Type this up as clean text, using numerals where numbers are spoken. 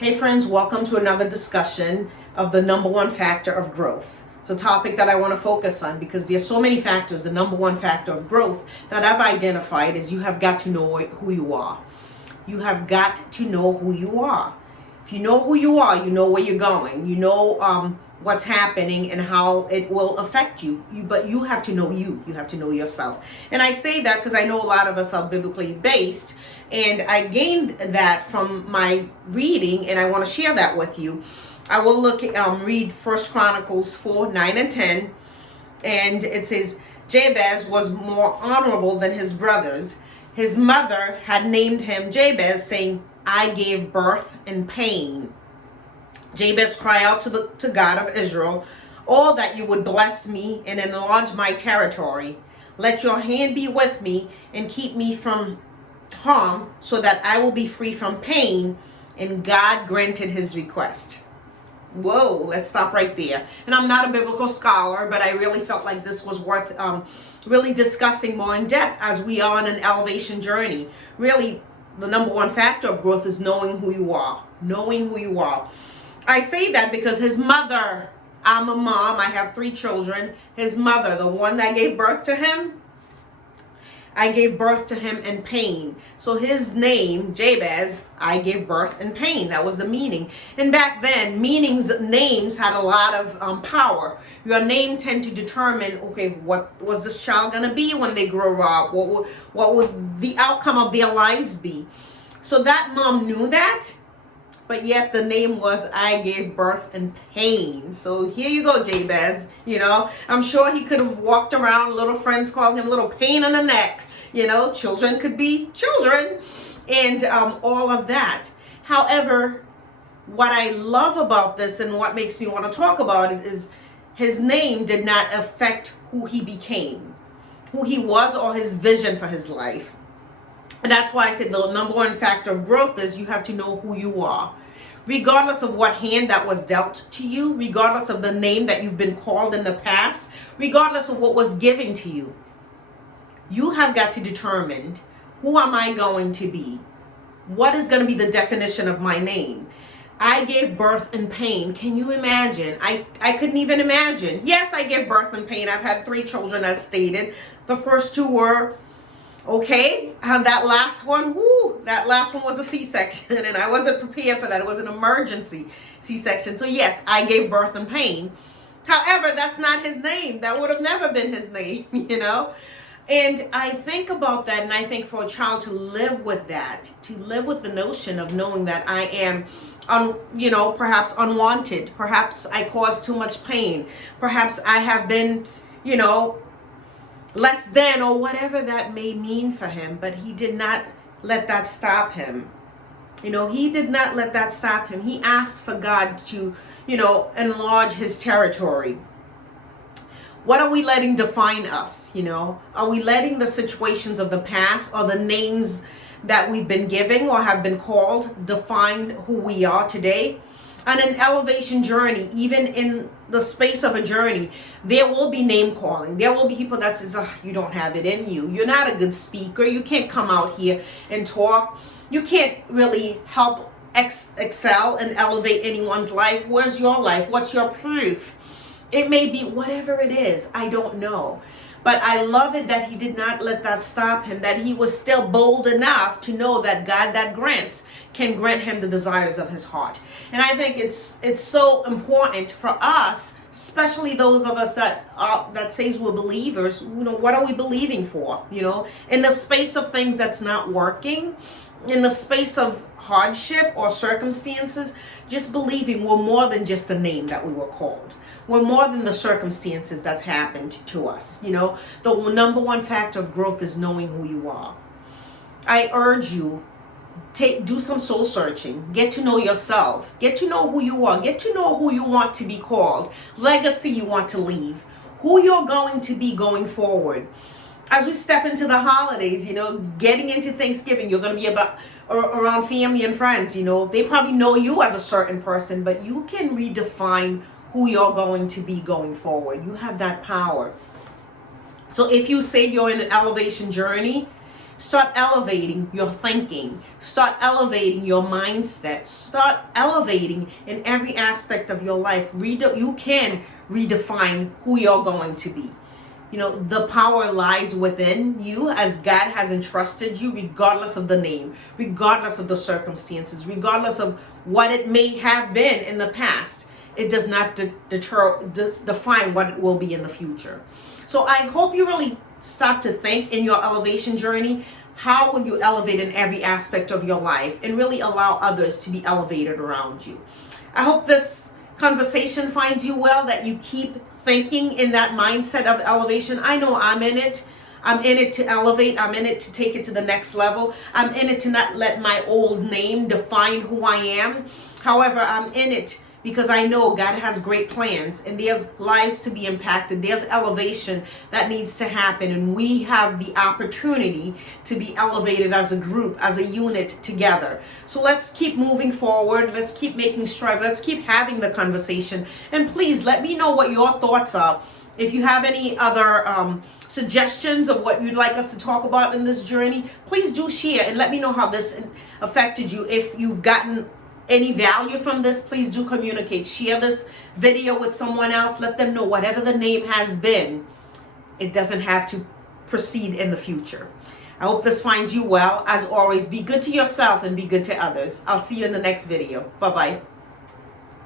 Hey friends, welcome to another discussion of the number one factor of growth. It's a topic that I want to focus on because there's so many factors. The number one factor of growth that I've identified is you have got to know who you are. You have got to know who you are. If you know who you are, you know where you're going. You know what's happening and how it will affect you. But you have to know you. You have to know yourself. And I say that because I know a lot of us are biblically based. And I gained that from my reading, and I want to share that with you. I will read 1 Chronicles 4, 9 and 10. And it says, Jabez was more honorable than his brothers. His mother had named him Jabez, saying, I gave birth in pain. Jabez cried out to God of Israel, oh, that you would bless me and enlarge my territory. Let your hand be with me and keep me from harm so that I will be free from pain. And God granted his request. Whoa, let's stop right there. And I'm not a biblical scholar, but I really felt like this was worth really discussing more in depth as we are on an elevation journey. Really, the number one factor of growth is knowing who you are. Knowing who you are. I say that because his mother, I'm a mom, I have 3 children. His mother, the one that gave birth to him, I gave birth to him in pain. So his name, Jabez, I gave birth in pain. That was the meaning. And back then, names had a lot of power. Your name tend to determine, okay, what was this child going to be when they grow up? What would the outcome of their lives be? So that mom knew that. But yet the name was, I gave birth in pain. So here you go, Jabez. I'm sure he could have walked around. Little friends called him little pain in the neck. Children could be children and all of that. However, what I love about this and what makes me want to talk about it is his name did not affect who he became, who he was, or his vision for his life. And that's why I said the number one factor of growth is you have to know who you are. Regardless of what hand that was dealt to you, regardless of the name that you've been called in the past, regardless of what was given to you, you have got to determine, who am I going to be? What is going to be the definition of my name? I gave birth in pain. Can you imagine? I couldn't even imagine. Yes, I gave birth in pain. I've had 3 children, as stated. The first 2 were okay. That last one was a C-section, and I wasn't prepared for that. It was an emergency C-section. So yes, I gave birth in pain. However, that's not his name. That would have never been his name, And I think about that, and I think for a child to live with that, to live with the notion of knowing that I am, perhaps unwanted, perhaps I caused too much pain, perhaps I have been, less than, or whatever that may mean for him. But he did not let that stop him. He did not let that stop him. He asked for God to, enlarge his territory. What are we letting define us? Are we letting the situations of the past or the names that we've been giving or have been called define who we are today? On an elevation journey, even in the space of a journey, there will be name calling. There will be people that says, oh, you don't have it in you. You're not a good speaker. You can't come out here and talk. You can't really help excel and elevate anyone's life. Where's your life? What's your proof? It may be whatever it is. I don't know. But I love it that he did not let that stop him, that he was still bold enough to know that God that grants can grant him the desires of his heart. And I think it's so important for us, especially those of us that says we're believers. What are we believing for? In the space of things that's not working, in the space of hardship or circumstances, just believing we're more than just the name that we were called. We're more than the circumstances that's happened to us. The number one factor of growth is knowing who you are. I urge you, do some soul searching. Get to know yourself. Get to know who you are. Get to know who you want to be called. Legacy you want to leave. Who you're going to be going forward. As we step into the holidays, getting into Thanksgiving, you're going to be around family and friends. They probably know you as a certain person, but you can redefine who you're going to be going forward. You have that power. So if you say you're in an elevation journey, Start elevating your thinking. Start elevating your mindset. Start elevating in every aspect of your life. You can redefine who you're going to be. You know, the power lies within you as God has entrusted you, regardless of the name, regardless of the circumstances, regardless of what it may have been in the past. It does not define what it will be in the future. So I hope you really stop to think in your elevation journey. How will you elevate in every aspect of your life and really allow others to be elevated around you? I hope this conversation finds you well, that you keep thinking in that mindset of elevation. I know I'm in it. I'm in it to elevate. I'm in it to take it to the next level. I'm in it to not let my old name define who I am. However, I'm in it because I know God has great plans and there's lives to be impacted. There's elevation that needs to happen, and we have the opportunity to be elevated as a group, as a unit together. So let's keep moving forward. Let's keep making strides. Let's keep having the conversation. And please let me know what your thoughts are. If you have any other suggestions of what you'd like us to talk about in this journey, please do share and let me know how this affected you. If you've gotten any value from this, please do communicate. Share this video with someone else. Let them know whatever the name has been, it doesn't have to proceed in the future. I hope this finds you well. As always, be good to yourself and be good to others. I'll see you in the next video. Bye-bye.